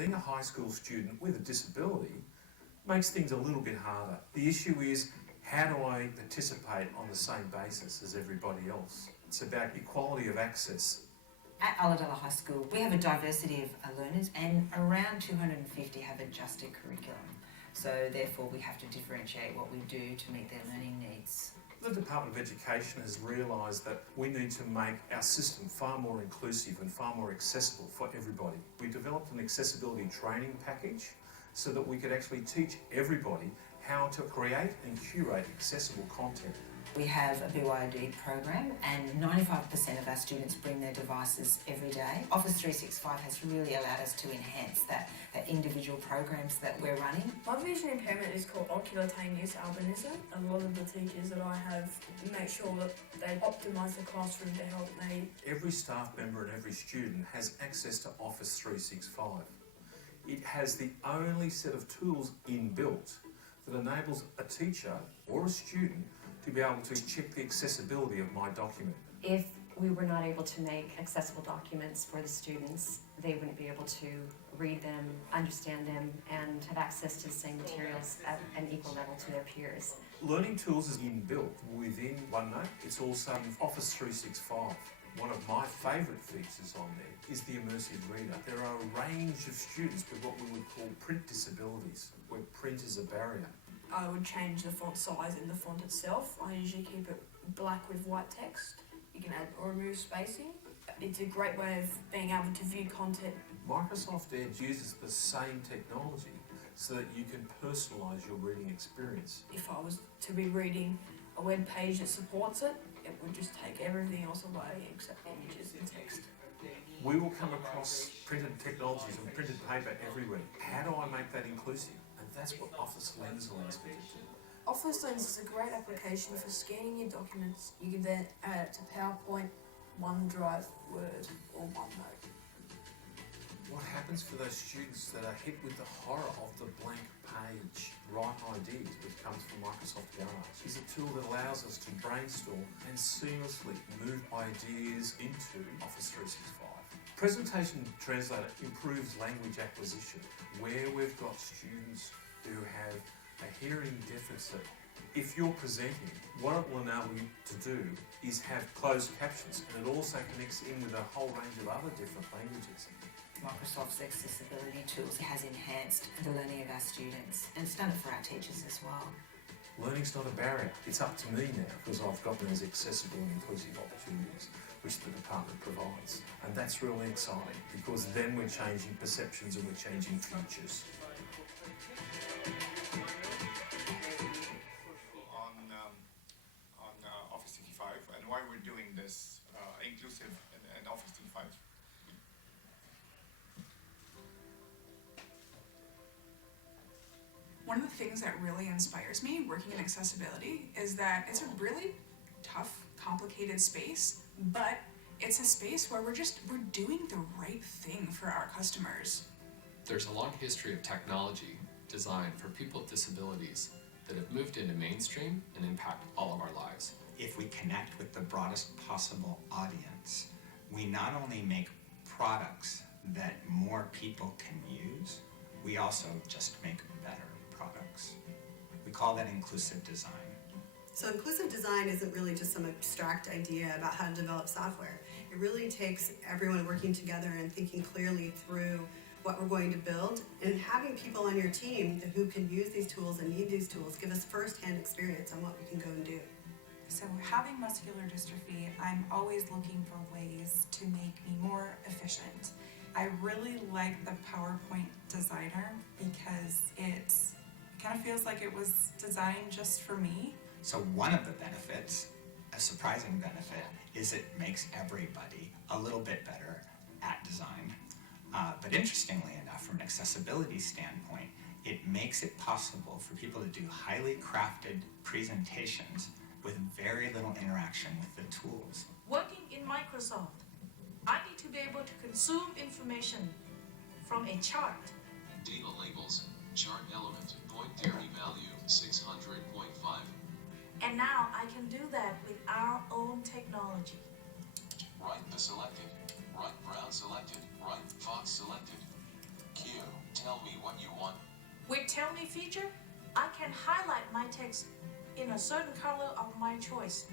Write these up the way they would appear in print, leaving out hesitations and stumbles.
Being a high school student with a disability makes things a little bit harder. The issue is, how do I participate on the same basis as everybody else? It's about equality of access. At Ulladulla High School, we have a diversity of learners, and around 250 have adjusted curriculum. So therefore we have to differentiate what we do to meet their learning needs. The Department of Education has realised that we need to make our system far more inclusive and far more accessible for everybody. We developed an accessibility training package so that we could actually teach everybody how to create and curate accessible content. We have a BYOD program, and 95% of our students bring their devices every day. Office 365 has really allowed us to enhance that individual programs that we're running. My vision impairment is called oculocutaneous albinism. A lot of the teachers that I have make sure that they optimise the classroom to help me. Every staff member and every student has access to Office 365. It has the only set of tools inbuilt that enables a teacher or a student to be able to check the accessibility of my document. If we were not able to make accessible documents for the students, they wouldn't be able to read them, understand them, and have access to the same materials at an equal level to their peers. Learning tools is inbuilt within OneNote. It's also in Office 365. One of my favourite features on there is the Immersive Reader. There are a range of students with what we would call print disabilities, where print is a barrier. I would change the font size in the font itself. I usually keep it black with white text. You can add or remove spacing. It's a great way of being able to view content. Microsoft Edge uses the same technology so that you can personalise your reading experience. If I was to be reading a web page that supports it, it would just take everything else away except images and text. We will come across printed technologies and printed paper everywhere. How do I make that inclusive? And that's what Office Lens allows me to do. Office Lens is a great application for scanning your documents. You can then add it to PowerPoint, OneDrive, Word, or OneNote. What happens for those students that are hit with the horror of the blank page? Write Ideas, which comes from Microsoft Garage, is a tool that allows us to brainstorm and seamlessly move ideas into Office 365. Presentation Translator improves language acquisition. Where we've got students who have a hearing deficit, if you're presenting, what it will enable you to do is have closed captions, and it also connects in with a whole range of other different languages. Microsoft's accessibility tools has enhanced the learning of our students, and it's done it for our teachers as well. Learning's not a barrier. It's up to me now because I've got those accessible and inclusive opportunities which the department provides. And that's really exciting because then we're changing perceptions and we're changing futures. On Office 365 and why we're doing this inclusive in Office 365. One of the things that really inspires me working in accessibility is that it's a really tough, complicated space, but it's a space where we're doing the right thing for our customers. There's a long history of technology designed for people with disabilities that have moved into mainstream and impact all of our lives. If we connect with the broadest possible audience, we not only make products that more people can use, we also just make better products. We call that inclusive design. So inclusive design isn't really just some abstract idea about how to develop software. It really takes everyone working together and thinking clearly through what we're going to build, and having people on your team who can use these tools and need these tools give us first-hand experience on what we can go and do. So having muscular dystrophy, I'm always looking for ways to make me more efficient. I really like the PowerPoint Designer because it kind of feels like it was designed just for me. So one of the benefits, a surprising benefit, is it makes everybody a little bit better at design. But interestingly enough, from an accessibility standpoint, it makes it possible for people to do highly crafted presentations with very little interaction with the tools. Working in Microsoft, I need to be able to consume information from a chart. Data labels, chart element, point dairy value, 600.5. And now I can do that with our own technology. Right the selected, right brown selected, right fox selected. Q. a certain color of my choice.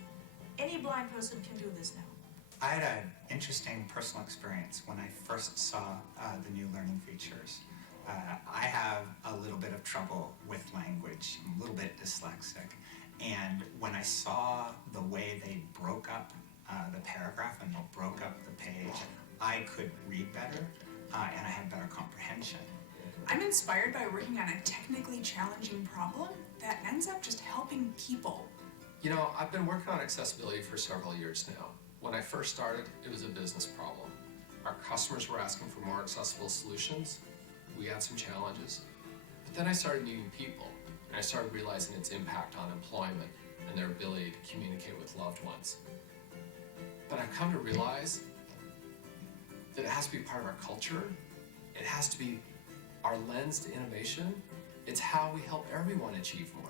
Any blind person can do this now. I had an interesting personal experience when I first saw the new learning features. I have a little bit of trouble with language. I'm a little bit dyslexic. And when I saw the way they broke up the paragraph and they broke up the page, I could read better and I had better comprehension. I'm inspired by working on a technically challenging problem that ends up just helping people. You know, I've been working on accessibility for several years now. When I first started, it was a business problem. Our customers were asking for more accessible solutions. We had some challenges. But then I started meeting people, and I started realizing its impact on employment and their ability to communicate with loved ones. But I've come to realize that it has to be part of our culture. It has to be our lens to innovation. It's how we help everyone achieve more.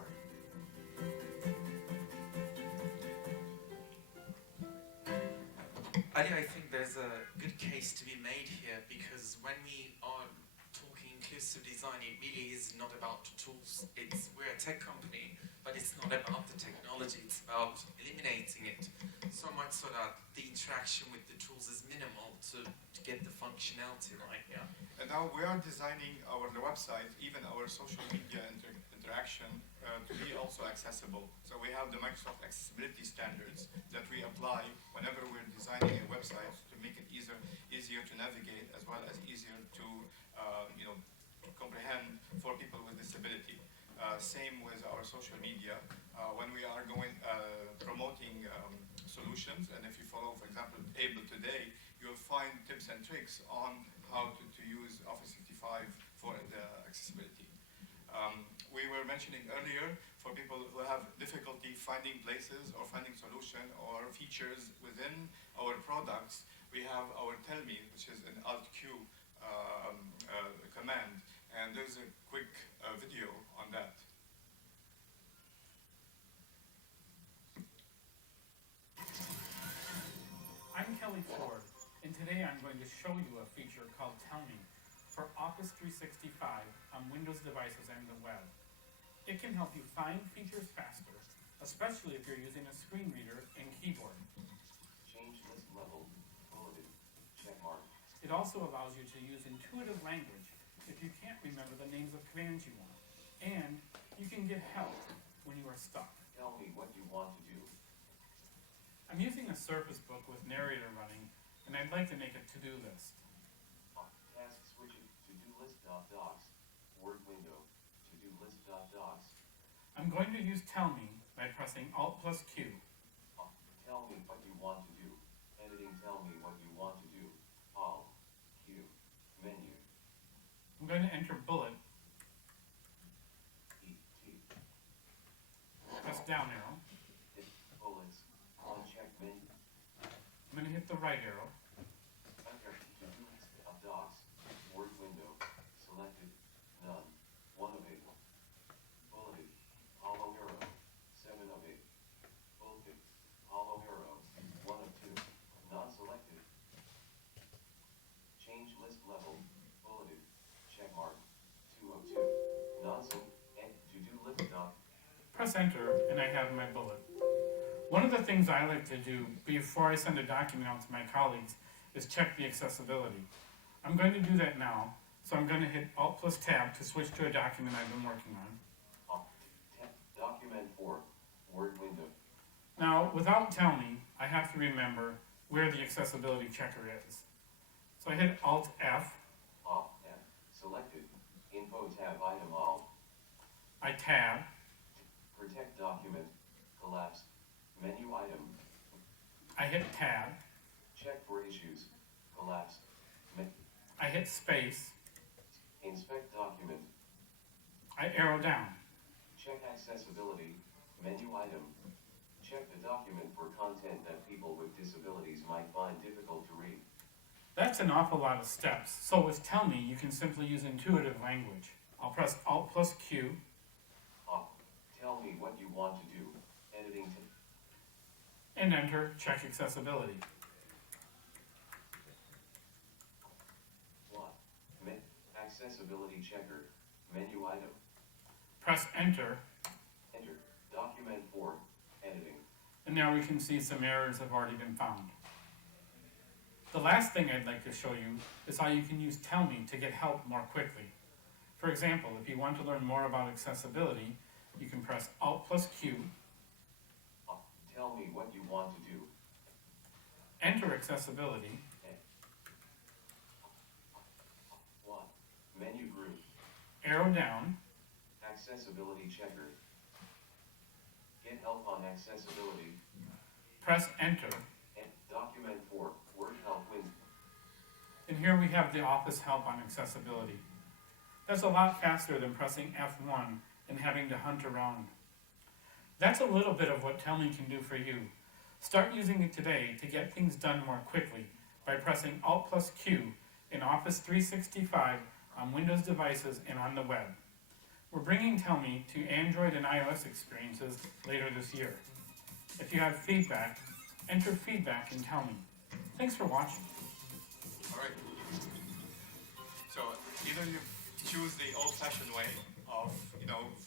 Ali, I think there's a good case to be made here, because when we are talking inclusive design, it really is not about tools. We're a tech company, but it's not about the technology, it's about eliminating it. So much so that the interaction with the tools is minimal to get the functionality right. Yeah. And now we are designing our website, even our social media interaction, to be also accessible. So we have the Microsoft accessibility standards that we apply whenever we're designing a website to make it easier to navigate, as well as easier to comprehend for people with disability. Same with our social media. When we are promoting solutions, and if you follow, for example, Able today, you'll find tips and tricks on how to use Office 365 for the accessibility. We were mentioning earlier, for people who have difficulty finding places or finding solution or features within our products, we have our Tell Me, which is an Alt-Q command, and there's a quick video on that. I'm Kelly Ford, and today I'm going to show you a feature called Tell Me for Office 365 on Windows devices and the web. It can help you find features faster, especially if you're using a screen reader and keyboard. Change list level, bulleted, check mark. It also allows you to use intuitive language if you can't remember the names of commands you want. And you can get help when you are stuck. Tell me what you want to do. I'm using a Surface Book with Narrator running, and I'd like to make a to-do list. Task switching, to-do list.docs, Word window, to-do list.docs. I'm going to use Tell Me by pressing Alt plus Q. Tell me what you want to do. Editing, tell me what you want to do. Alt, Q, menu. I'm going to enter bullet. E, T. Press down arrow. Hit bullets, uncheck menu. I'm going to hit the right arrow. Enter to-do list.docs, Word window, selected, none, 1 of 8. Bulleted, hollow arrow, 7 of 8. Bulleted, hollow arrow, 1 of 2. Non-selected. Change list level, bulleted, check mark, 2 of 2. Non-selected, to-do list doc. Press enter, and I have my bullet. One of the things I like to do before I send a document out to my colleagues is check the accessibility. I'm going to do that now, so I'm going to hit Alt plus Tab to switch to a document I've been working on. Document 4, Word window. Now, without Tell Me, I have to remember where the accessibility checker is. So I hit Alt F. Alt F, selected, info tab item all. I tab. Protect document, collapse, menu item. I hit Tab. Check for issues, collapse, I hit space. inspect document. I arrow down. Check accessibility, menu item. Check the document for content that people with disabilities might find difficult to read. That's an awful lot of steps. So with Tell Me, you can simply use intuitive language. I'll press Alt plus Q. Tell me what you want to do. Editing And enter Check Accessibility. 1. Accessibility checker, menu item. Press Enter. Enter, document Document 4, editing. And now we can see some errors have already been found. The last thing I'd like to show you is how you can use Tell Me to get help more quickly. For example, if you want to learn more about accessibility, you can press Alt plus Q, Tell me what you want to do. enter accessibility, What? Menu group. arrow down, Accessibility checker. Get help on accessibility. press enter, And document 4, word help window. and here we have the Office help on accessibility. That's a lot faster than pressing F1 and having to hunt around. That's a little bit of what Tell Me can do for you. Start using it today to get things done more quickly by pressing Alt plus Q in Office 365 on Windows devices and on the web. We're bringing Tell Me to Android and iOS experiences later this year. If you have feedback, enter feedback in Tell Me. Thanks for watching. All right. So either you choose the old-fashioned way of,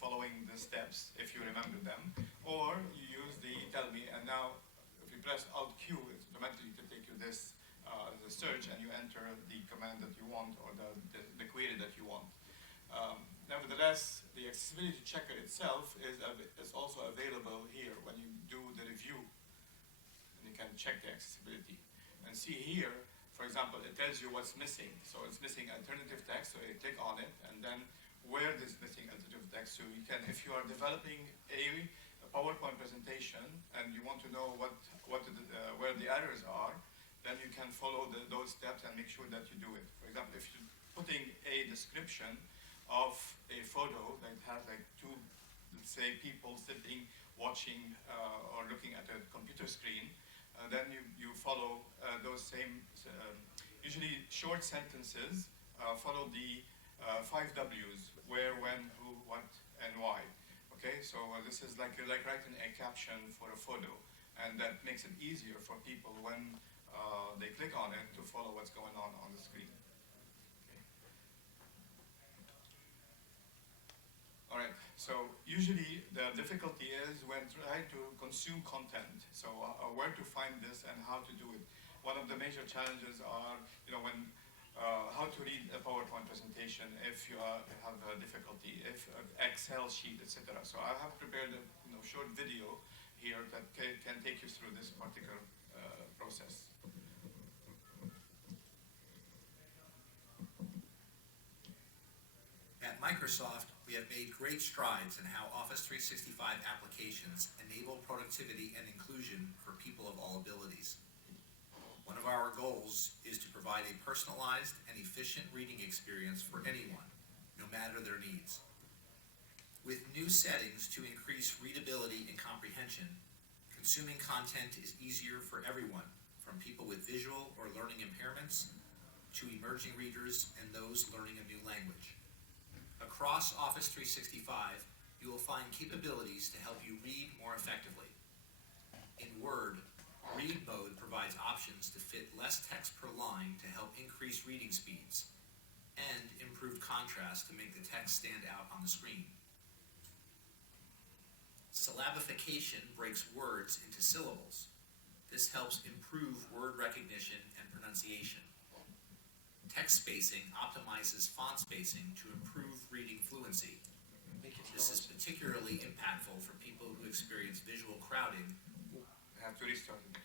following the steps if you remember them, or you use the Tell Me, and now if you press Alt Q, it automatically can take you this the search, and you enter the command that you want or the query that you want. Nevertheless, the accessibility checker itself is also available here when you do the review, and you can check the accessibility. And see here, for example, it tells you what's missing. So it's missing alternative text, so you click on it, and then where this missing alternative text, so you can, if you are developing a PowerPoint presentation and you want to know where the errors are, then you can follow those steps and make sure that you do it. For example, if you're putting a description of a photo that has like two, let's say, people sitting, watching, or looking at a computer screen, then you follow those same, usually short sentences, follow the 5 W's, where, when, who, what, and why. Okay, so this is like writing a caption for a photo, and that makes it easier for people when they click on it to follow what's going on the screen. Okay. All right, so usually the difficulty is when trying to consume content, so where to find this and how to do it. One of the major challenges are, when how to read a PowerPoint presentation if you have a difficulty, if Excel sheet, etc. So I have prepared a short video here that can take you through this particular process. At Microsoft, we have made great strides in how Office 365 applications enable productivity and inclusion for people of all abilities. One of our goals is to provide a personalized and efficient reading experience for anyone, no matter their needs. With new settings to increase readability and comprehension, consuming content is easier for everyone, from people with visual or learning impairments to emerging readers and those learning a new language. Across Office 365, you will find capabilities to help you read more effectively. In Word, Read Mode provides options to fit less text per line to help increase reading speeds, and improved contrast to make the text stand out on the screen. Syllabification breaks words into syllables. This helps improve word recognition and pronunciation. Text spacing optimizes font spacing to improve reading fluency. This is particularly impactful for people who experience visual crowding. I have to restart it.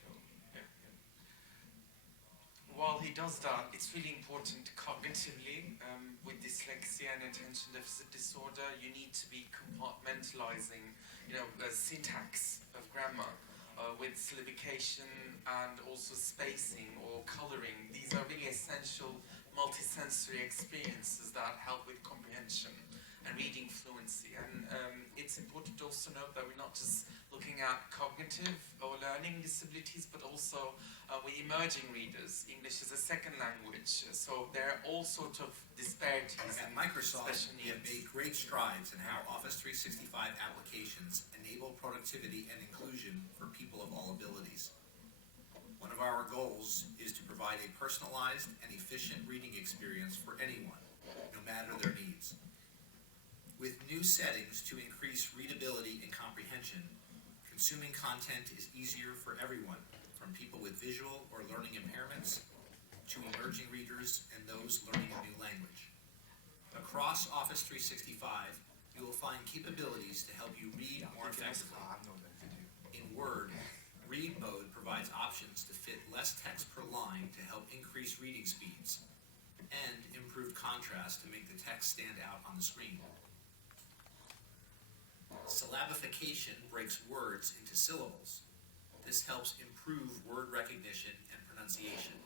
While he does that, it's really important cognitively. With dyslexia and attention deficit disorder, you need to be compartmentalizing, the syntax of grammar with syllabification and also spacing or coloring. These are really essential multisensory experiences that help with comprehension and reading fluency. And it's important to also note that we're not just looking at cognitive or learning disabilities, but also with emerging readers. English is a second language, so there are all sorts of disparities. At Microsoft, we have made great strides in how Office 365 applications enable productivity and inclusion for people of all abilities. One of our goals is to provide a personalized and efficient reading experience for anyone, no matter their needs. With new settings to increase readability and comprehension, Consuming content is easier for everyone, from people with visual or learning impairments to emerging readers and those learning a new language. Across Office 365, you will find capabilities to help you read more effectively. In Word, Read Mode provides options to fit less text per line to help increase reading speeds, and improved contrast to make the text stand out on the screen. Syllabification breaks words into syllables. This helps improve word recognition and pronunciation.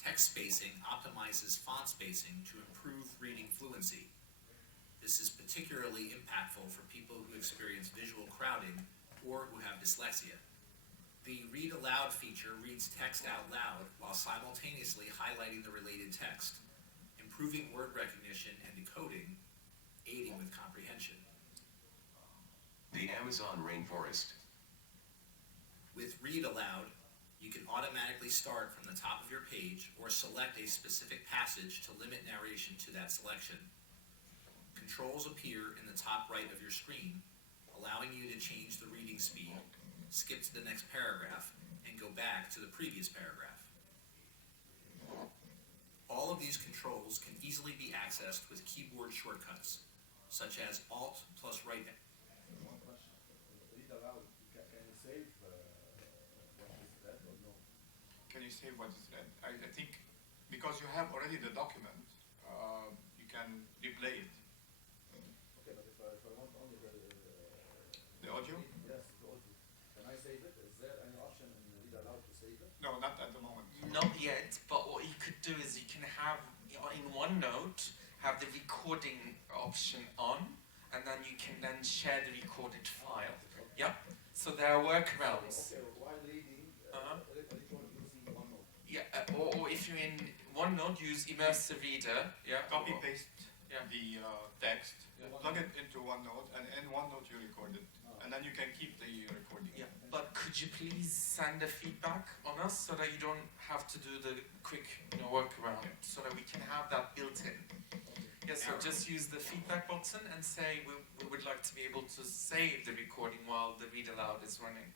Text spacing optimizes font spacing to improve reading fluency. This is particularly impactful for people who experience visual crowding or who have dyslexia. The Read Aloud feature reads text out loud while simultaneously highlighting the related text, improving word recognition and decoding, aiding with comprehension. The Amazon rainforest. With Read Aloud, you can automatically start from the top of your page or select a specific passage to limit narration to that selection. Controls appear in the top right of your screen, allowing you to change the reading speed, skip to the next paragraph, and go back to the previous paragraph. All of these controls can easily be accessed with keyboard shortcuts, such as Alt plus right. One question. Read aloud. Can you save what is read or no? Can you save what is read? I think because you have already the document, you can replay it. Okay, but if I want only The audio? Yes, the audio. Can I save it? Is there any option in Read Aloud to save it? No, not at the moment. Not yet, but what you could do is you can have, in OneNote, have the recording option on, and then you can then share the recorded file. Yep. So there are workarounds. Okay, while reading, record using OneNote. Yeah, or if you're in OneNote, use Immersive Reader. Yeah. Copy paste Yeah. the text, plug it into OneNote, and in OneNote you record it, and then you can keep the recording. Yeah. But could you please send the feedback on us so that you don't have to do the quick workaround, so that we can have that built in. Yeah, so just use the feedback button and say we would like to be able to save the recording while the read aloud is running.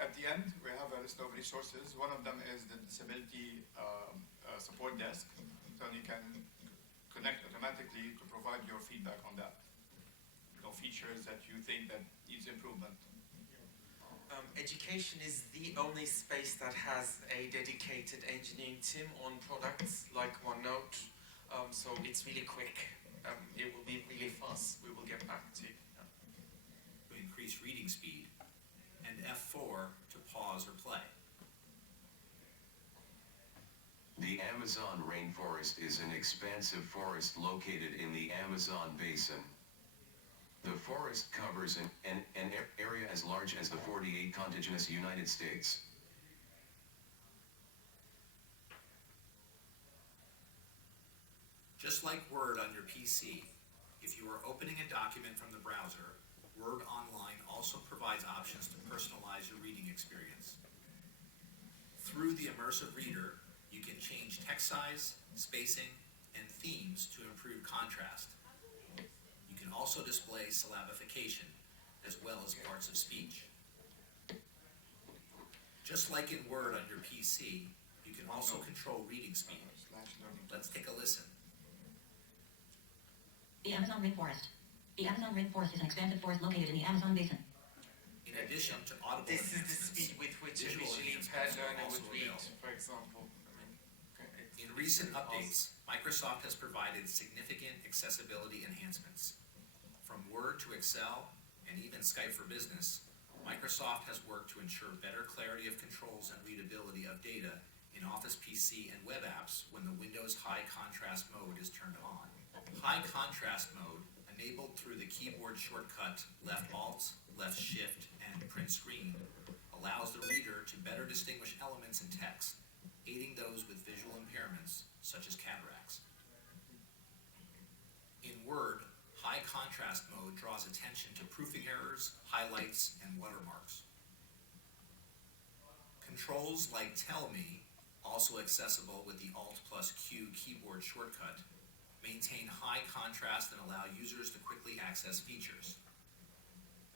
At the end, we have a list of resources. One of them is the disability support desk, so you can connect automatically to provide your feedback on that. Features that you think that needs improvement. Education is the only space that has a dedicated engineering team on products like OneNote, so it's really quick. It will be really fast. We will get back to you. To increase reading speed, and F4 to pause or play. The Amazon rainforest is an expansive forest located in the Amazon basin. The forest covers an area as large as the 48 contiguous United States. Just like Word on your PC, if you are opening a document from the browser, Word Online also provides options to personalize your reading experience. Through the Immersive Reader, you can change text size, spacing, and themes to improve contrast. You can also display syllabification, as well as parts of speech. Just like in Word on your PC, you can also control reading speed. Let's take a listen. The Amazon rainforest. The Amazon rainforest is an expansive forest located in the Amazon basin. In addition to audible This is the speed with which a visually impaired learner would read, for example. In recent updates, Microsoft has provided significant accessibility enhancements. From Word to Excel, and even Skype for Business, Microsoft has worked to ensure better clarity of controls and readability of data in Office PC and web apps when the Windows High Contrast mode is turned on. High Contrast mode, enabled through the keyboard shortcut left Alt, left Shift, and print screen, allows the reader to better distinguish elements in text, aiding those with visual impairments, such as cataracts. In Word, High Contrast mode draws attention to proofing errors, highlights, and watermarks. Controls like Tell Me, also accessible with the Alt plus Q keyboard shortcut, maintain high contrast and allow users to quickly access features.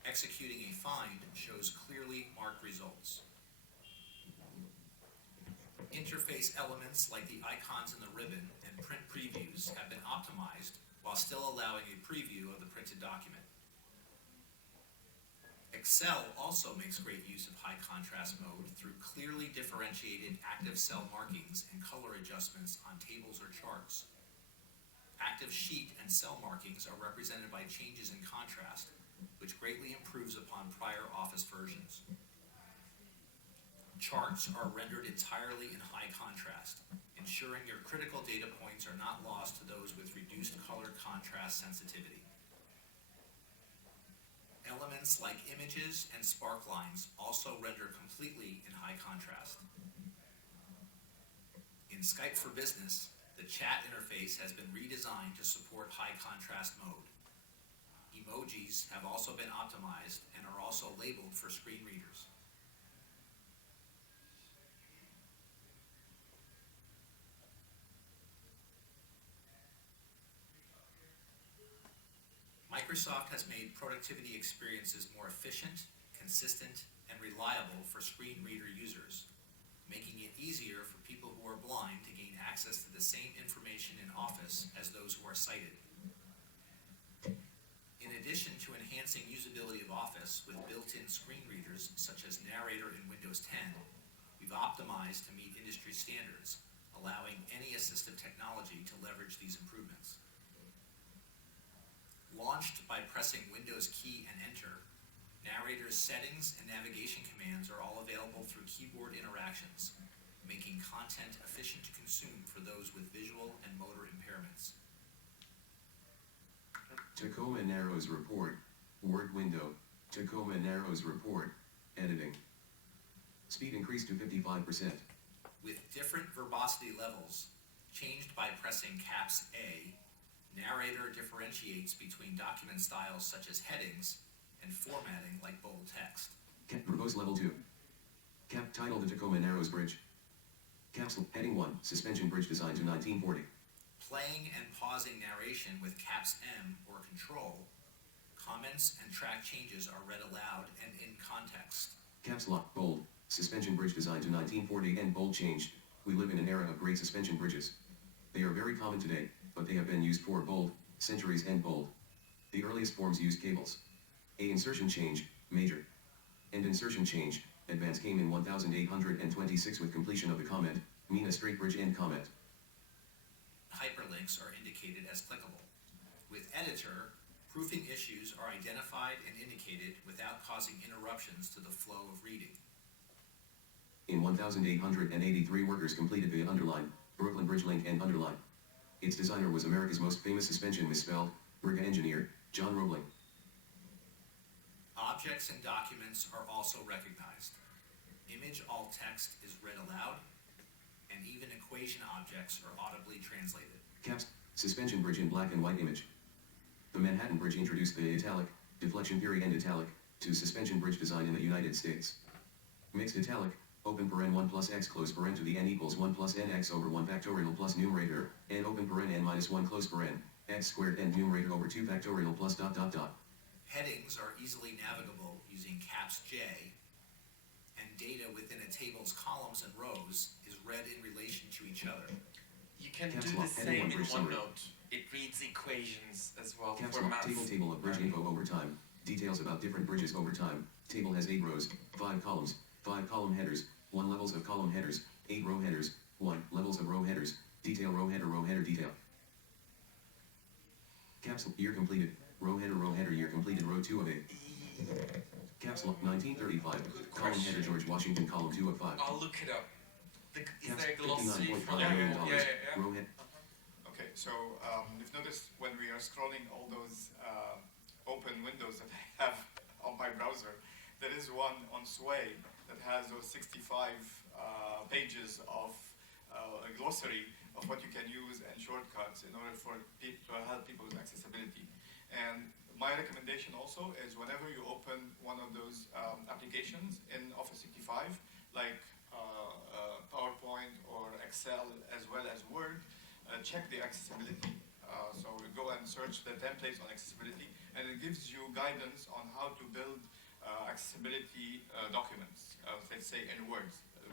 Executing a find shows clearly marked results. Interface elements like the icons in the ribbon and print previews have been optimized while still allowing a preview of the printed document. Excel also makes great use of high contrast mode through clearly differentiated active cell markings and color adjustments on tables or charts. Active sheet and cell markings are represented by changes in contrast, which greatly improves upon prior Office versions. Charts are rendered entirely in high contrast, ensuring your critical data points are not lost to those with reduced color contrast sensitivity. Elements like images and sparklines also render completely in high contrast. In Skype for Business, the chat interface has been redesigned to support high contrast mode. Emojis have also been optimized and are also labeled for screen readers. Microsoft has made productivity experiences more efficient, consistent, and reliable for screen reader users, making it easier for people who are blind to gain access to the same information in Office as those who are sighted. In addition to enhancing usability of Office with built-in screen readers such as Narrator in Windows 10, we've optimized to meet industry standards, allowing any assistive technology to leverage these improvements. Launched by pressing Windows key and Enter, Narrator's settings and navigation commands are all available through keyboard interactions, making content efficient to consume for those with visual and motor impairments. Tacoma Narrows Report, Word window, Tacoma Narrows Report, editing. Speed increased to 55%. With different verbosity levels, changed by pressing caps A, Narrator differentiates between document styles such as headings and formatting like bold text. Cap verbose level 2. Cap title The Tacoma Narrows Bridge. Caps heading 1, Suspension Bridge designed to 1940. Playing and pausing narration with caps M or Control, comments and track changes are read aloud and in context. Caps lock, bold, Suspension Bridge designed to 1940 and bold changed. We live in an era of great suspension bridges. They are very common today, but they have been used for bold, centuries and bold. The earliest forms used cables. A insertion change, major. And insertion change, advance came in 1826 with completion of the comment, mean a straight bridge end comment. Hyperlinks are indicated as clickable. With Editor, proofing issues are identified and indicated without causing interruptions to the flow of reading. In 1883 workers completed the underline, Brooklyn Bridge link and underline. Its designer was America's most famous suspension misspelled, Briga engineer, John Roebling. Objects and documents are also recognized. Image alt text is read aloud, and even equation objects are audibly translated. Caps, suspension bridge in black and white image. The Manhattan Bridge introduced the italic, deflection theory and italic, to suspension bridge design in the United States. Mixed italic, open paren 1 plus x close paren to the n equals 1 plus nx over 1 factorial plus numerator, n open paren n minus 1 close paren, x squared n numerator over 2 factorial plus dot dot dot. Headings are easily navigable using caps J, and data within a table's columns and rows is read in relation to each other. You can Caps do lock, the heading same one in bridge summary. OneNote. It reads equations as well Caps for lock, math. table of bridge info over time, details about different bridges over time. Table has 8 rows, 5 columns, 5 column headers, 1 levels of column headers, 8 row headers, 1 levels of row headers, detail row header detail. Caps year completed, row header year completed row 2 of 8. Caps lock 1935, column header George Washington column 2 of 5. I'll look it up. Is Caps there a glossary for $59.5 that? million, Yeah. row head. Okay, so you've noticed when we are scrolling all those open windows that I have on my browser, there is one on Sway that has those 65 pages of a glossary of what you can use and shortcuts in order for to help people with accessibility. And my recommendation also is whenever you open one of those applications in Office 65, like PowerPoint or Excel as well as Word, check the accessibility So you go and search the templates on accessibility, and it gives you guidance on how to build accessibility documents, let's say in Word,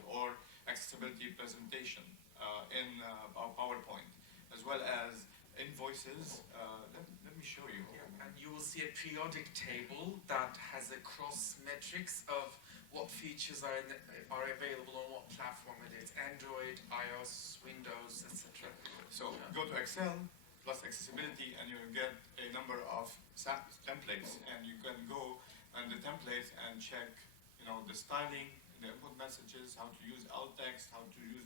or accessibility presentation in our PowerPoint, as well as invoices. Let me show you. Yeah, and you will see a periodic table that has a cross metrics of what features are available on what platform it is: Android, iOS, Windows, etc. So go to Excel plus accessibility, and you get a number of templates, and you can go on the templates and check, the styling, the input messages, how to use alt text, how to use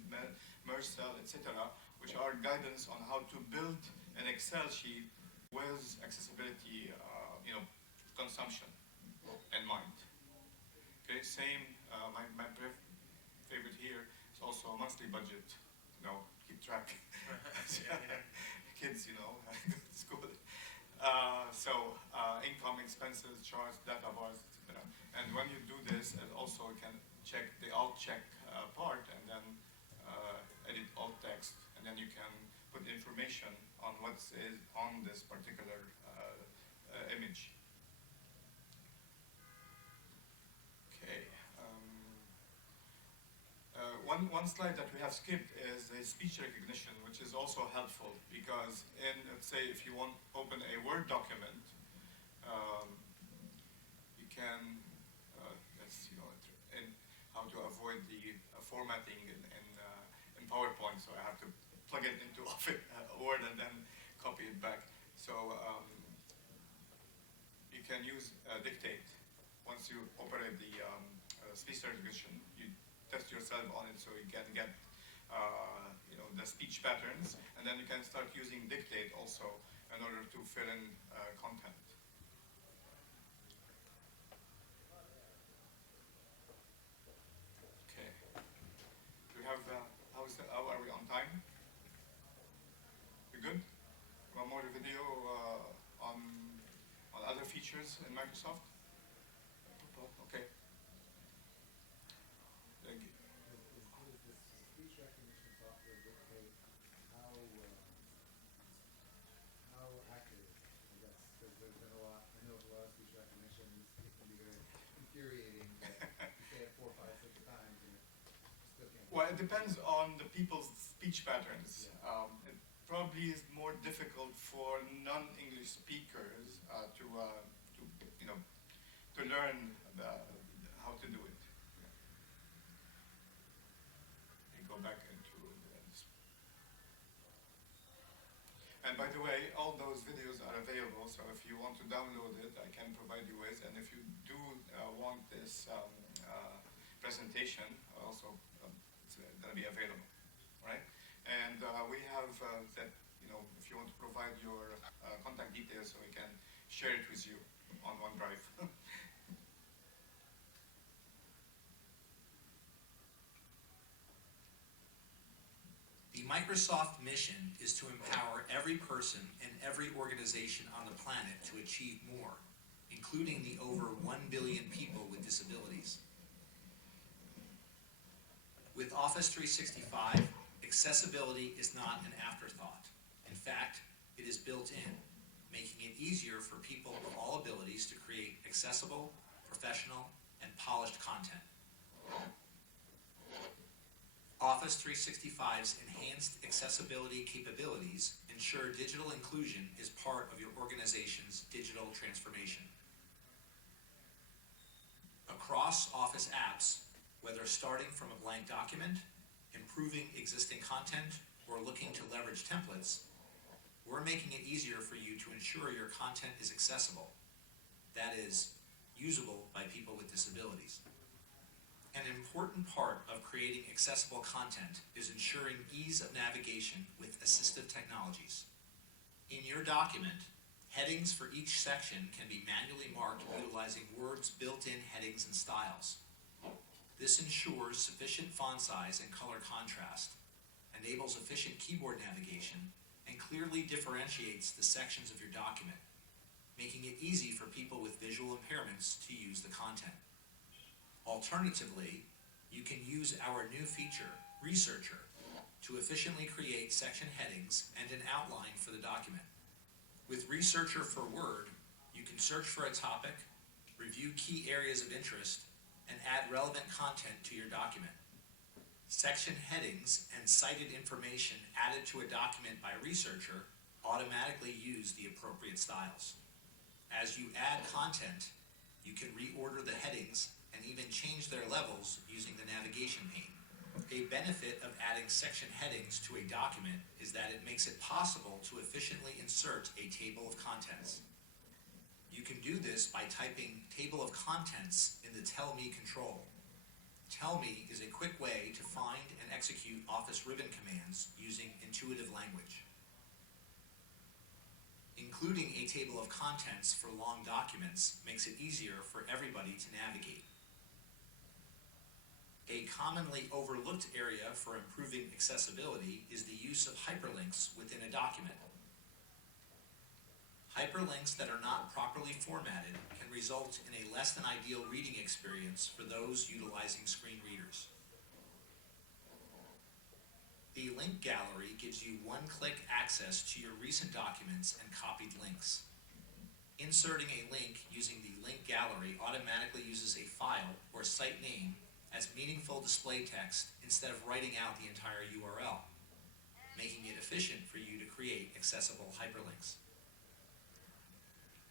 merge cell, etc., which are guidance on how to build an Excel sheet with accessibility, consumption in mind. Okay, same. My favorite here is also a monthly budget. Keep track. Kids, go to school. Income, expenses, charts, data bars, etc. And when you do this, it also can check the alt check part, and then edit alt text, and then you can put information on what is on this particular image. Okay. One slide that we have skipped is the speech recognition, which is also helpful because let's say, if you want to open a Word document, you can, and how to avoid the formatting in PowerPoint, so I have to plug it into Word and then copy it back. So you can use dictate. Once you operate the speech recognition, you test yourself on it so you can get the speech patterns, and then you can start using dictate also in order to fill in content. Okay. Do we have, how are we on time? We good? One more video on other features in Microsoft? Okay. Thank you. Does this speech recognition software dictate how accurate, I guess? Because there's been a lot, I know a lot of speech recognitions, it can be very infuriating, but you say it 4, 5, 6 times and it still can't. Well, it depends on the people's speech patterns. Yeah. It probably is more difficult for non-English speakers to learn how to do it. Yeah. And go back into this. And by the way, all those videos are available, so if you want to download it, I can provide you with. And if you do want this presentation, also it's going to be available, right? And we have that, if you want to provide your contact details, so we can share it with you on OneDrive. The Microsoft mission is to empower every person and every organization on the planet to achieve more, including the over 1 billion people with disabilities. With Office 365, accessibility is not an afterthought. In fact, it is built in, making it easier for people of all abilities to create accessible, professional, and polished content. Office 365's enhanced accessibility capabilities ensure digital inclusion is part of your organization's digital transformation. Across Office apps, whether starting from a blank document, improving existing content, or looking to leverage templates, we're making it easier for you to ensure your content is accessible. That is, usable by people with disabilities. An important part of creating accessible content is ensuring ease of navigation with assistive technologies. In your document, headings for each section can be manually marked utilizing Word's built-in headings and styles. This ensures sufficient font size and color contrast, enables efficient keyboard navigation, and clearly differentiates the sections of your document, making it easy for people with visual impairments to use the content. Alternatively, you can use our new feature, Researcher, to efficiently create section headings and an outline for the document. With Researcher for Word, you can search for a topic, review key areas of interest, and add relevant content to your document. Section headings and cited information added to a document by Researcher automatically use the appropriate styles. As you add content, you can reorder the headings and even change their levels using the navigation pane. A benefit of adding section headings to a document is that it makes it possible to efficiently insert a table of contents. You can do this by typing Table of Contents in the Tell Me control. Tell Me is a quick way to find and execute Office ribbon commands using intuitive language. Including a table of contents for long documents makes it easier for everybody to navigate. A commonly overlooked area for improving accessibility is the use of hyperlinks within a document. Hyperlinks that are not properly formatted can result in a less than ideal reading experience for those utilizing screen readers. The link gallery gives you one-click access to your recent documents and copied links. Inserting a link using the link gallery automatically uses a file or site name as meaningful display text instead of writing out the entire URL, making it efficient for you to create accessible hyperlinks.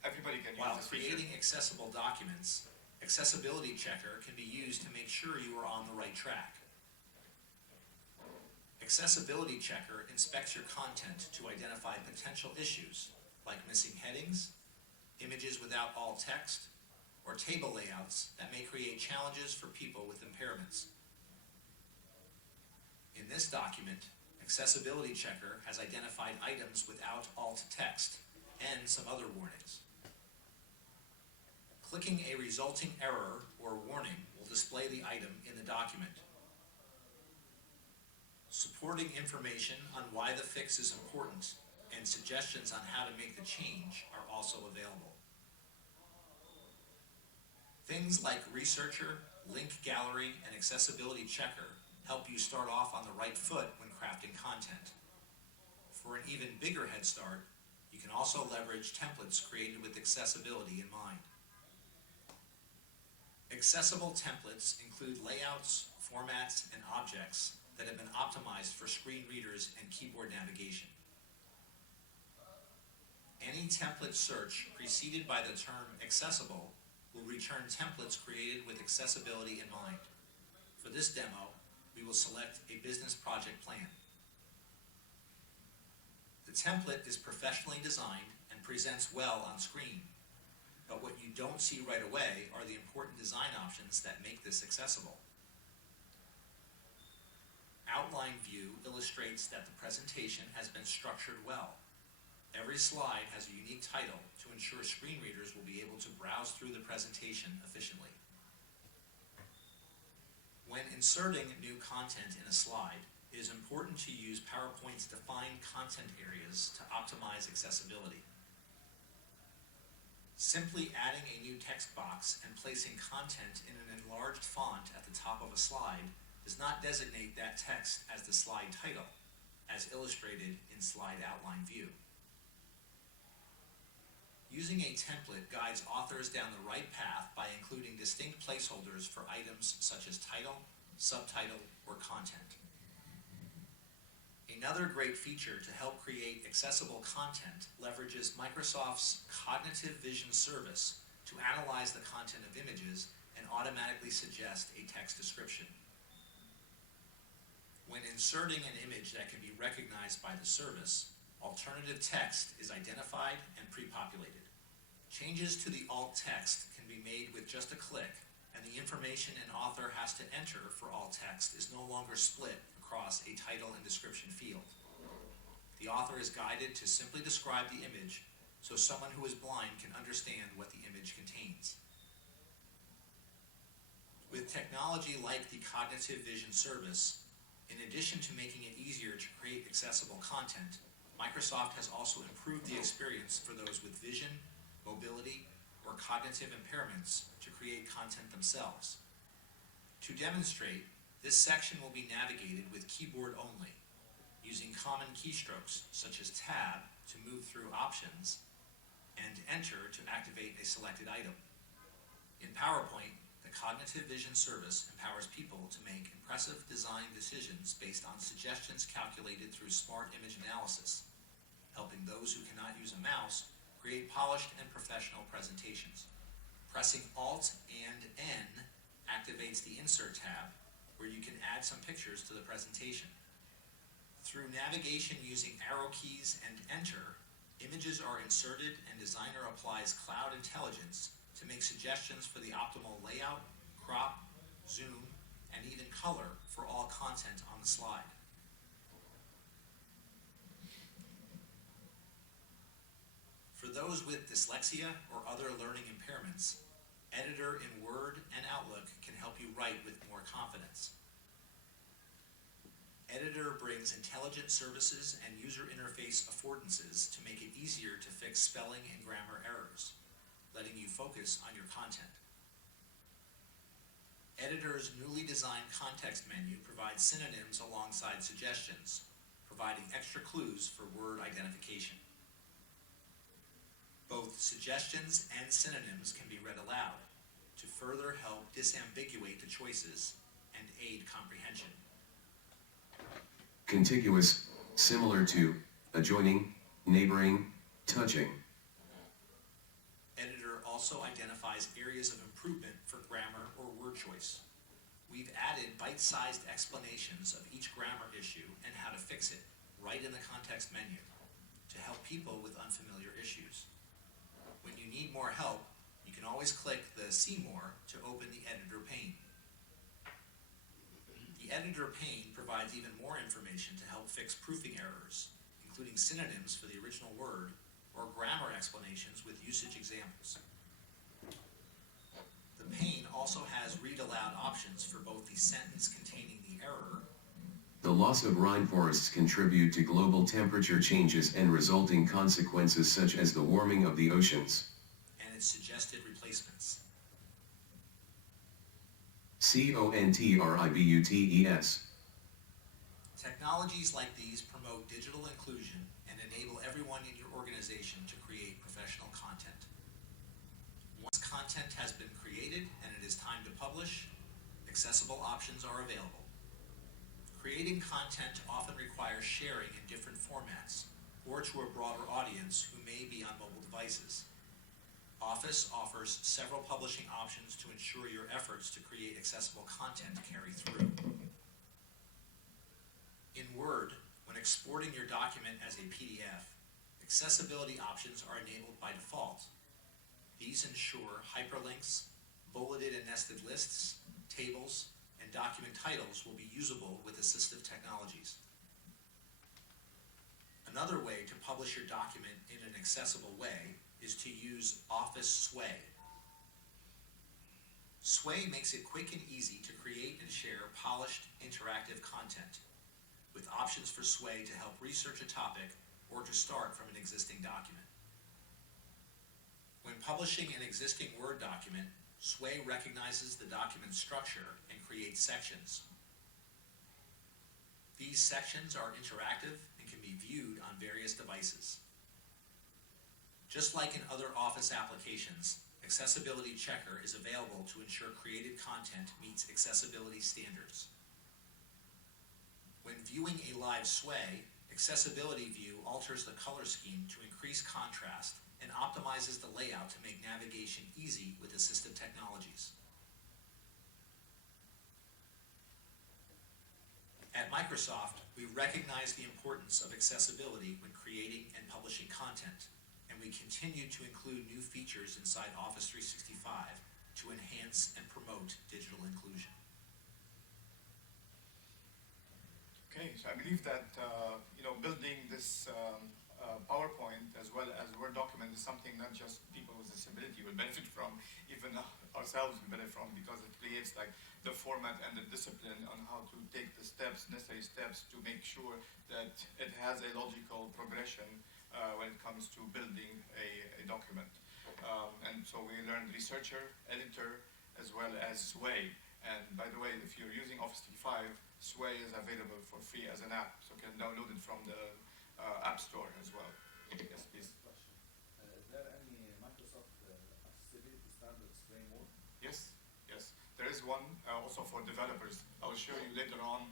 Everybody can use While this feature. creating accessible documents, Accessibility Checker can be used to make sure you are on the right track. Accessibility Checker inspects your content to identify potential issues like missing headings, images without alt text, or table layouts that may create challenges for people with impairments. In this document, Accessibility Checker has identified items without alt text and some other warnings. Clicking a resulting error or warning will display the item in the document. Supporting information on why the fix is important and suggestions on how to make the change are also available. Things like Researcher, Link Gallery, and Accessibility Checker help you start off on the right foot when crafting content. For an even bigger head start, you can also leverage templates created with accessibility in mind. Accessible templates include layouts, formats, and objects that have been optimized for screen readers and keyboard navigation. Any template search preceded by the term accessible will return templates created with accessibility in mind. For this demo, we will select a business project plan. The template is professionally designed and presents well on screen, but what you don't see right away are the important design options that make this accessible. Outline view illustrates that the presentation has been structured well. Every slide has a unique title to ensure screen readers will be able to browse through the presentation efficiently. When inserting new content in a slide, it is important to use PowerPoint's defined content areas to optimize accessibility. Simply adding a new text box and placing content in an enlarged font at the top of a slide does not designate that text as the slide title, as illustrated in slide outline view. Using a template guides authors down the right path by including distinct placeholders for items such as title, subtitle, or content. Another great feature to help create accessible content leverages Microsoft's Cognitive Vision service to analyze the content of images and automatically suggest a text description. When inserting an image that can be recognized by the service, alternative text is identified and pre-populated. Changes to the alt text can be made with just a click, and the information an author has to enter for alt text is no longer split across a title and description field. The author is guided to simply describe the image so someone who is blind can understand what the image contains. With technology like the Cognitive Vision service, in addition to making it easier to create accessible content, Microsoft has also improved the experience for those with vision, mobility, or cognitive impairments to create content themselves. To demonstrate, this section will be navigated with keyboard only, using common keystrokes such as Tab to move through options and Enter to activate a selected item. In PowerPoint, the Cognitive Vision Service empowers people to make impressive design decisions based on suggestions calculated through smart image analysis, helping those who cannot use a mouse create polished and professional presentations. Pressing Alt and N activates the Insert tab, where you can add some pictures to the presentation. Through navigation using arrow keys and Enter, images are inserted and designer applies cloud intelligence to make suggestions for the optimal layout, crop, zoom, and even color for all content on the slide. For those with dyslexia or other learning impairments, Editor in Word and Outlook can help you write with more confidence. Editor brings intelligent services and user interface affordances to make it easier to fix spelling and grammar errors, letting you focus on your content. Editor's newly designed context menu provides synonyms alongside suggestions, providing extra clues for word identification. Both suggestions and synonyms can be read aloud to further help disambiguate the choices and aid comprehension. Contiguous, similar to, adjoining, neighboring, touching. Editor also identifies areas of improvement for grammar or word choice. We've added bite-sized explanations of each grammar issue and how to fix it right in the context menu to help people with unfamiliar issues. When you need more help, you can always click the See More to open the Editor pane. The Editor pane provides even more information to help fix proofing errors, including synonyms for the original word or grammar explanations with usage examples. The pane also has read aloud options for both the sentence containing the error. The loss of rainforests contribute to global temperature changes and resulting consequences such as the warming of the oceans. And its suggested replacements. CONTRIBUTES. Technologies like these promote digital inclusion and enable everyone in your organization to create professional content. Once content has been created and it is time to publish, accessible options are available. Creating content often requires sharing in different formats or to a broader audience who may be on mobile devices. Office offers several publishing options to ensure your efforts to create accessible content carry through. In Word, when exporting your document as a PDF, accessibility options are enabled by default. These ensure hyperlinks, bulleted and nested lists, tables, and document titles will be usable with assistive technologies. Another way to publish your document in an accessible way is to use Office Sway. Sway makes it quick and easy to create and share polished, interactive content, with options for Sway to help research a topic or to start from an existing document. When publishing an existing Word document, Sway recognizes the document's structure and creates sections. These sections are interactive and can be viewed on various devices. Just like in other Office applications, Accessibility Checker is available to ensure created content meets accessibility standards. When viewing a live Sway, Accessibility View alters the color scheme to increase contrast and optimizes the layout to make navigation easy with assistive technologies. At Microsoft, we recognize the importance of accessibility when creating and publishing content, and we continue to include new features inside Office 365 to enhance and promote digital inclusion. Okay, so I believe that building this PowerPoint as well as Word document is something not just people with disability will benefit from, even ourselves will benefit from, because it creates like the format and the discipline on how to take the necessary steps to make sure that it has a logical progression when it comes to building a document. And so we learned researcher, editor, as well as Sway. And by the way, if you're using Office 365, Sway is available for free as an app, so you can download it from the App Store as well. Yes, please. Is there any Microsoft accessibility standards framework? Yes, yes. There is one also for developers. I will show you later on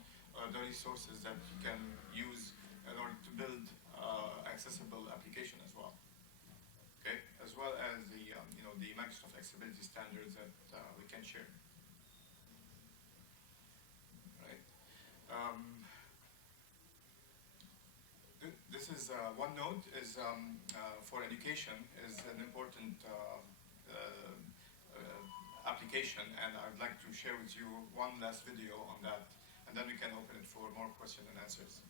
the resources that you can use in order to build accessible application as well. Okay, as well as the the Microsoft accessibility standards that we can share. Right. This is OneNote is for education is an important application, and I'd like to share with you one last video on that, and then we can open it for more questions and answers.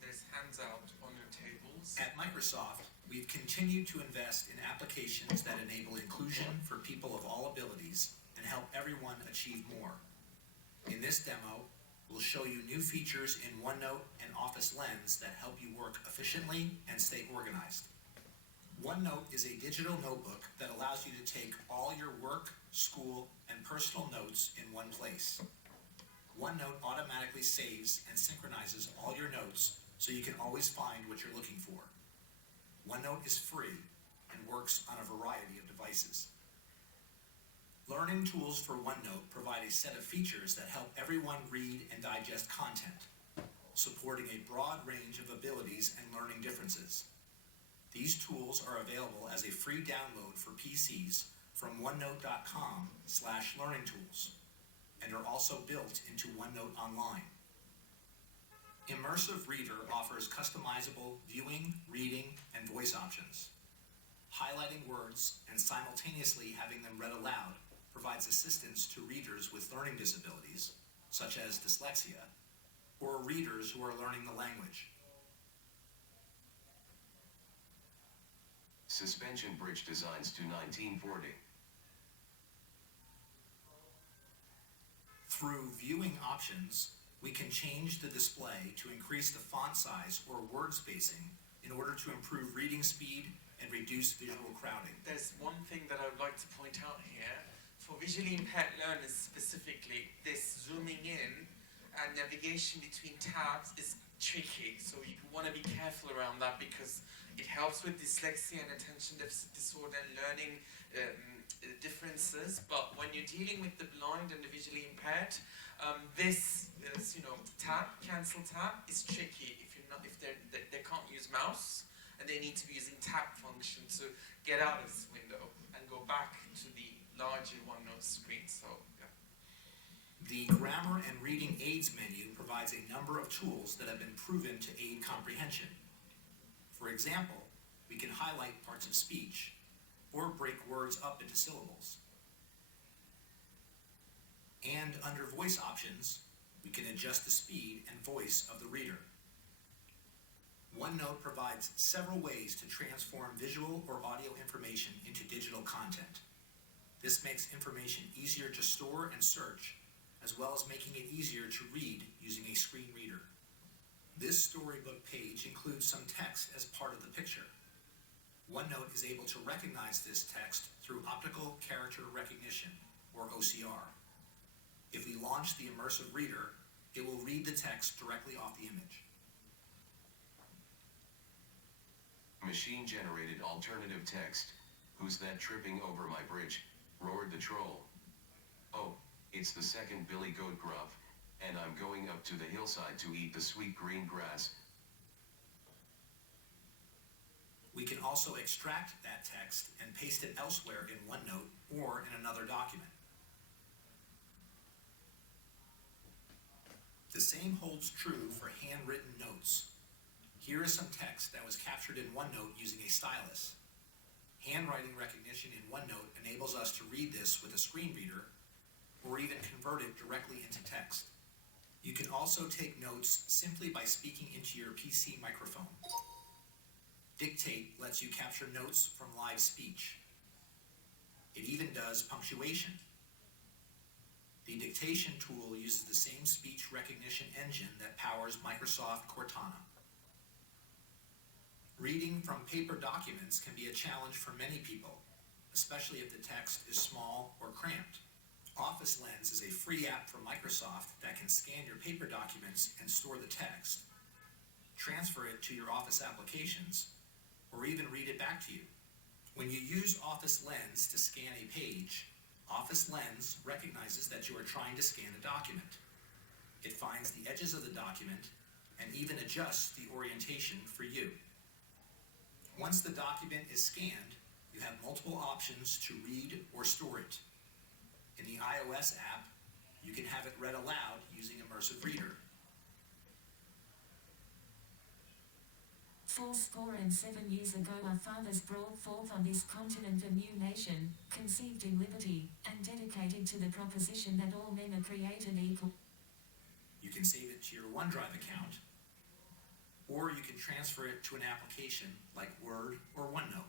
There's hands out on your tables. At Microsoft, we've continued to invest in applications that enable inclusion for people of all abilities and help everyone achieve more. In this demo, we'll show you new features in OneNote and Office Lens that help you work efficiently and stay organized. OneNote is a digital notebook that allows you to take all your work, school, and personal notes in one place. OneNote automatically saves and synchronizes all your notes so you can always find what you're looking for. OneNote is free and works on a variety of devices. Learning tools for OneNote provide a set of features that help everyone read and digest content, supporting a broad range of abilities and learning differences. These tools are available as a free download for PCs from onenote.com/learningtools and are also built into OneNote Online. Immersive Reader offers customizable viewing, reading, and voice options. Highlighting words and simultaneously having them read aloud provides assistance to readers with learning disabilities, such as dyslexia, or readers who are learning the language. Suspension bridge designs to 1940. Through viewing options, we can change the display to increase the font size or word spacing in order to improve reading speed and reduce visual crowding. There's one thing that I would like to point out here. For visually impaired learners specifically, this zooming in and navigation between tabs is tricky, so you want to be careful around that because it helps with dyslexia and attention deficit disorder and learning differences, but when you're dealing with the blind and the visually impaired, this cancel tab is tricky if they can't use mouse and they need to be using tab function to get out of this window and go back to the larger OneNote screen. So yeah. The Grammar and Reading Aids menu provides a number of tools that have been proven to aid comprehension. For example, we can highlight parts of speech or break words up into syllables. And under voice options, we can adjust the speed and voice of the reader. OneNote provides several ways to transform visual or audio information into digital content. This makes information easier to store and search, as well as making it easier to read using a screen reader. This storybook page includes some text as part of the picture. OneNote is able to recognize this text through optical character recognition, or OCR. If we launch the Immersive Reader, it will read the text directly off the image. Machine-generated alternative text. Who's that tripping over my bridge? Roared the troll. Oh, it's the second Billy Goat Gruff, and I'm going up to the hillside to eat the sweet green grass. We can also extract that text and paste it elsewhere in OneNote or in another document. The same holds true for handwritten notes. Here is some text that was captured in OneNote using a stylus. Handwriting recognition in OneNote enables us to read this with a screen reader or even convert it directly into text. You can also take notes simply by speaking into your PC microphone. Dictate lets you capture notes from live speech. It even does punctuation. The dictation tool uses the same speech recognition engine that powers Microsoft Cortana. Reading from paper documents can be a challenge for many people. especially if the text is small or cramped. Office Lens is a free app from Microsoft that can scan your paper documents and store the text, transfer it to your Office applications, or even read it back to you. When you use Office Lens to scan a page, Office Lens recognizes that you are trying to scan a document. It finds the edges of the document and even adjusts the orientation for you. Once the document is scanned, you have multiple options to read or store it. In the iOS app, you can have it read aloud using Immersive Reader. 407 years ago our fathers brought forth on this continent a new nation, conceived in liberty, and dedicated to the proposition that all men are created equal. You can save it to your OneDrive account, or you can transfer it to an application like Word or Onenote.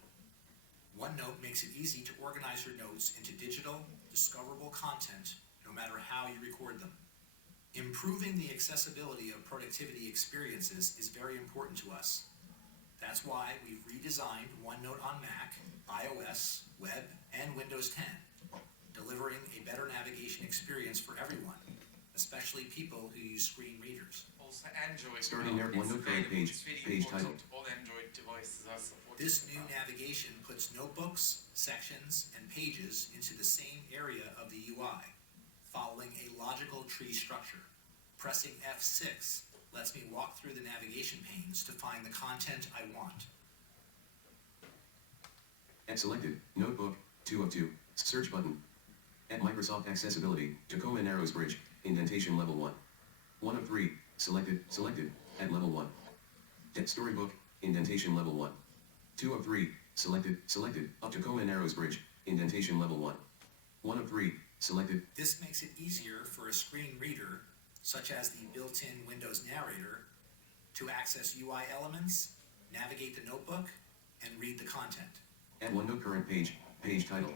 OneNote makes it easy to organize your notes into digital, discoverable content, no matter how you record them. Improving the accessibility of productivity experiences is very important to us. That's why we've redesigned OneNote on Mac, iOS, web, and Windows 10, delivering a better navigation experience for everyone, especially people who use screen readers. Also Android. Starting there, OneNote current page, page title. All Android devices are supported. This new navigation puts notebooks, sections, and pages into the same area of the UI, following a logical tree structure. Pressing F6 lets me walk through the navigation panes to find the content I want. At selected, Notebook, 2 of 2, search button. At Microsoft Accessibility, Tacoma Narrows Bridge, indentation level 1. 1 of 3, selected, at level 1. At Storybook, indentation level 1. 2 of 3, selected, up Tacoma Narrows Bridge, indentation level 1. 1 of 3, selected. This makes it easier for a screen reader, such as the built-in Windows Narrator, to access UI elements, navigate the notebook, and read the content. At OneNote current page, page title.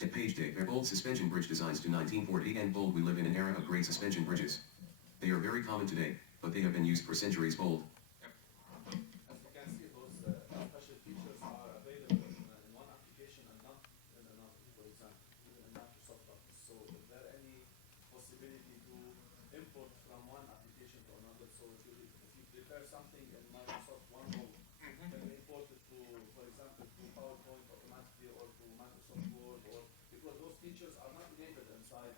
At page date, bold suspension bridge designs to 1940 and bold. We live in an era of great suspension bridges. They are very common today, but they have been used for centuries. Bold. As you can see, those special features are available in one application and not in another, for example, even in Microsoft Office. So is there any possibility to import from one application to another? So if you prepare something in Microsoft OneNote, can you import it to, for example, to PowerPoint automatically or to Microsoft Word, or because those features are not enabled inside,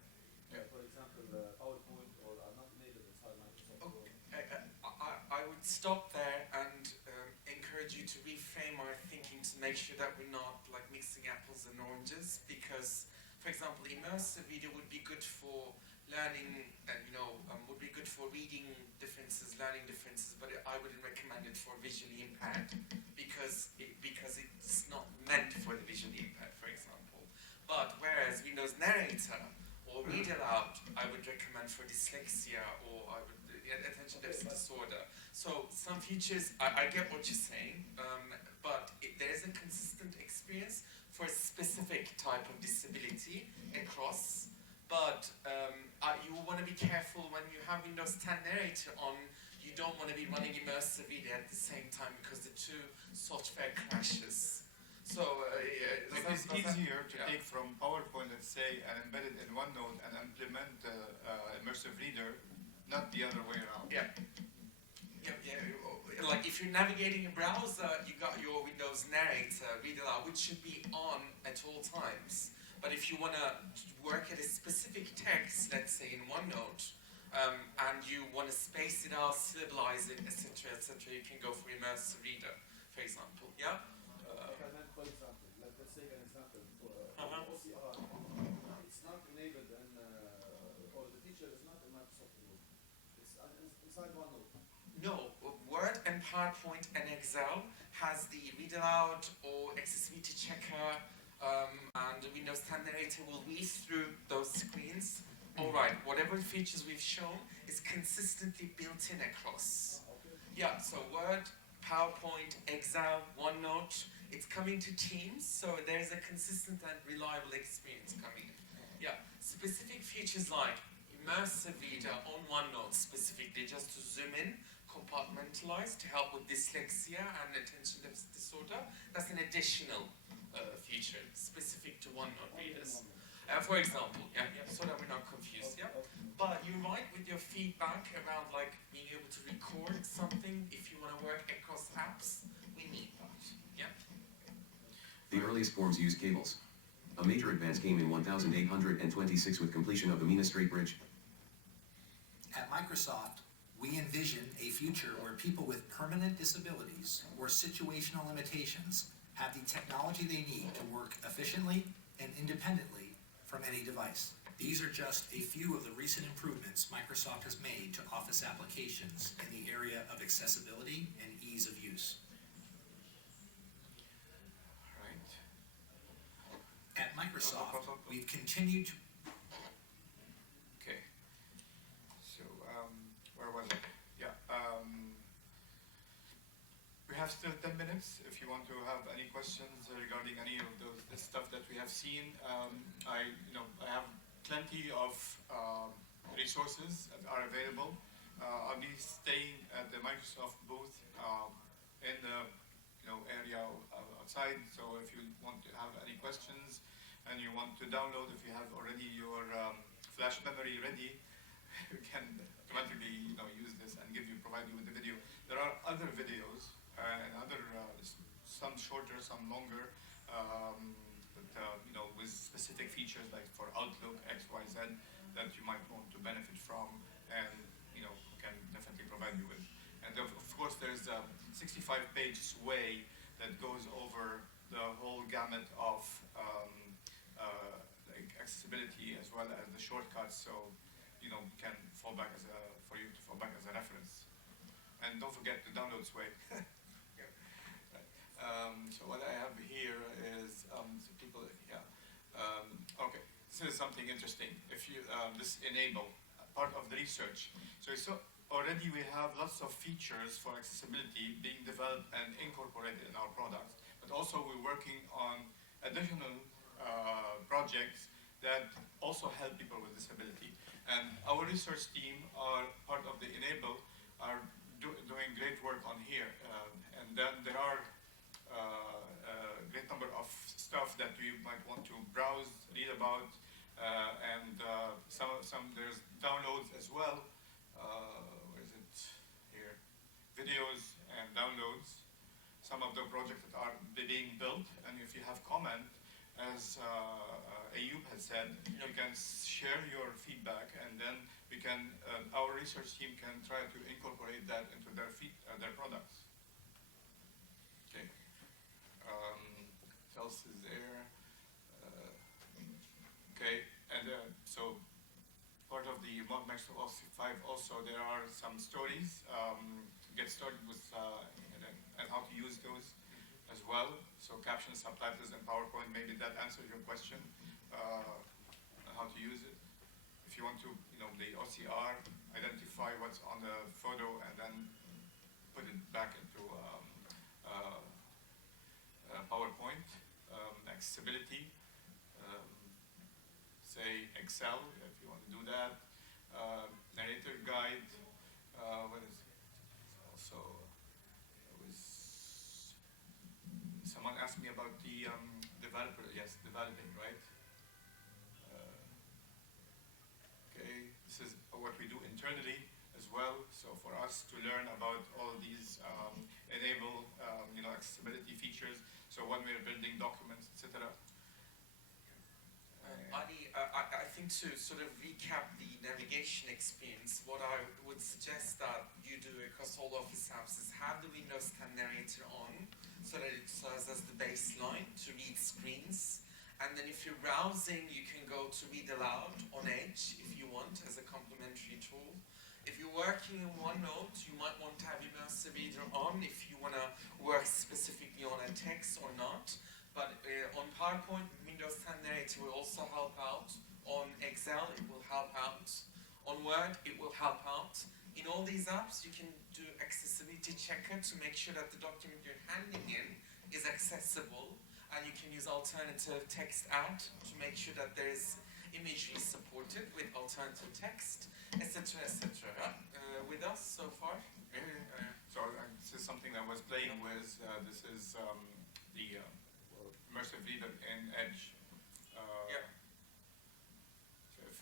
for example, PowerPoint, or are not enabled inside Microsoft Word. I would stop there and encourage you to reframe our thinking to make sure that we're not like mixing apples and oranges, because, for example, Immersive Reader would be good for learning, would be good for reading differences, learning differences, but I wouldn't recommend it for visually impaired because it's not meant for the visually impaired, for example. But whereas Windows Narrator or Read Aloud, I would recommend for dyslexia or attention deficit disorder. So some features, I get what you're saying, but there is a consistent experience for a specific type of disability across. But you want to be careful when you have Windows 10 Narrator on. You don't want to be running Immersive Reader at the same time because the two software clashes. So it's easier to take from PowerPoint, let's say, and embed it in OneNote and implement Immersive Reader, not the other way around. Yeah. Like if you're navigating a browser, you got your Windows Narrator, Read Aloud, which should be on at all times. But if you want to work at a specific text, let's say in OneNote, and you want to space it out, syllabalize it, etc., you can go for Immersive Reader, for example. Yeah? For example, let's take an example. OCR, it's not enabled in, or the feature is not in Microsoft Word. It's inside OneNote. No, Word and PowerPoint and Excel has the Read Aloud or Accessibility Checker, and the Windows 10 Narrator will read through those screens. Alright, whatever features we've shown is consistently built in across. Yeah, so Word, PowerPoint, Excel, OneNote, it's coming to Teams, so there's a consistent and reliable experience coming in. Yeah, specific features like Immersive Reader on OneNote specifically, just to zoom in, compartmentalized to help with dyslexia and attention deficit disorder. That's an additional feature specific to OneNote readers. For example, so that we're not confused, But you're right with your feedback around like being able to record something if you want to work across apps. We need that, The earliest forms used cables. A major advance came in 1826 with completion of the MEA Strait Bridge. At Microsoft, we envision a future where people with permanent disabilities or situational limitations have the technology they need to work efficiently and independently from any device. These are just a few of the recent improvements Microsoft has made to Office applications in the area of accessibility and ease of use. At Microsoft, we've continued to... Okay. So, where was it? Yeah. We have still 10 minutes if you want to have any questions regarding any of this stuff that we have seen. I have plenty of resources that are available. I'll be staying at the Microsoft booth in the area outside. So if you want to have any questions and you want to download, if you have already your flash memory ready, you can automatically use this and provide you with the video. There are other videos and other some shorter, some longer, but with specific features like for Outlook, X, Y, Z that you might want to benefit from, and can definitely provide you with. And of course, there's a 65-page sway that goes over the whole gamut of like accessibility as well as the shortcuts, so can fall back for you to fall back as a reference. And don't forget to download sway. So what I have here is some people. Okay, this is something interesting. If you this enable part of the research. So already we have lots of features for accessibility being developed and incorporated in our products, but also we're working on additional projects that also help people with disability. And our research team are part of the Enable, are doing great work on here. And then there are a great number of stuff that you might want to browse, read about, and some there's downloads as well. Where is it? Here. Videos and downloads. Some of the projects that are being built, and if you have comment, as AUB has said, you can share your feedback, and then we can, our research team can try to incorporate that into their products. Okay. What else is there? Okay, and so part of the Microsoft Office 5 also there are some stories to get started with and how to use those as well. So captions, subtitles, and PowerPoint, maybe that answers your question, how to use it. If you want to, the OCR, identify what's on the photo and then put it back into PowerPoint. Accessibility, say Excel, if you want to do that. Narrator guide, what is it? Also, someone asked me about the developer. Yes, developing, right? Okay, this is what we do internally as well. So for us to learn about all these enable, accessibility features. So when we're building documents, etc. Aly, I think to sort of recap the navigation experience, what I would suggest that you do across all Office apps is have the Windows 10 Narrator on, so that it serves as the baseline to read screens. And then if you're browsing, you can go to read aloud on Edge if you want as a complementary tool. If you're working in OneNote, you might want to have Immersive Reader on if you want to work specifically on a text or not. But on PowerPoint, Windows 10 Narrator will also help out. On Excel, it will help out. On Word, it will help out. In all these apps, you can do accessibility checker to make sure that the document you're handing in is accessible. And you can use alternative text add to make sure that there is imagery supported with alternative text, etc., etc. With us so far? this is something I was playing with. This is the Immersive Reader in Edge. So if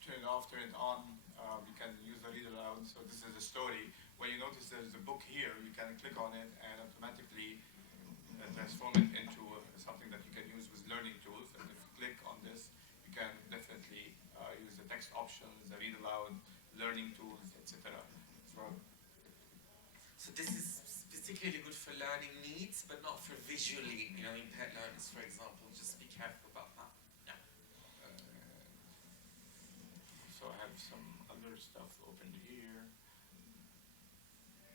turn it off, turn it on, you can use the read aloud. So this is a story. When you notice there's a book here, you can click on it and automatically transform it into something that you can use with learning tools. And if you click on this, you can definitely use the text options, the read aloud, learning tools, etc. So this is particularly good for learning needs, but not for visually, impaired learners, for example. Just be careful about that. Yeah. So I have some other stuff opened here.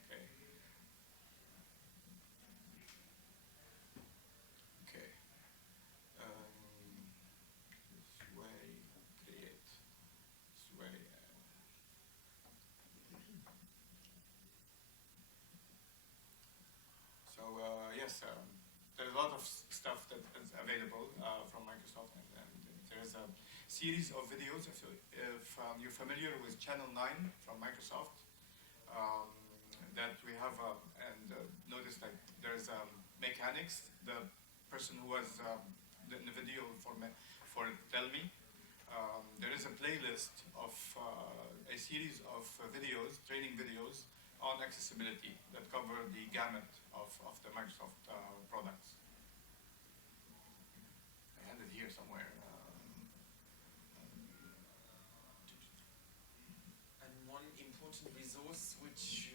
Okay. Okay. This way, create. This way. So yes, there's a lot of stuff that is available from Microsoft, and there's a series of videos. If you're familiar with Channel 9 from Microsoft, that we have, notice that there's mechanics. The person who was in the video for Tell Me, there is a playlist of a series of videos, training videos on accessibility that cover the gamut of the Microsoft products. I had it here somewhere. And one important resource which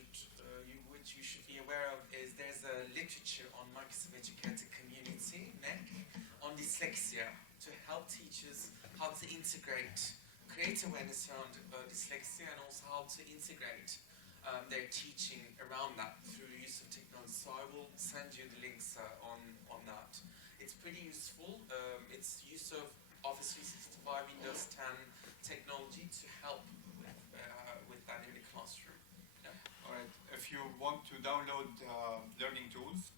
you should be aware of is there's a literature on Microsoft Educator Community, MEC, on dyslexia to help teachers how to create awareness around dyslexia, and also how to integrate their teaching around that through the use of technology. So I will send you the links on that. It's pretty useful. It's use of Office 365, Windows 10 technology to help with that in the classroom. Yeah. All right. If you want to download learning tools,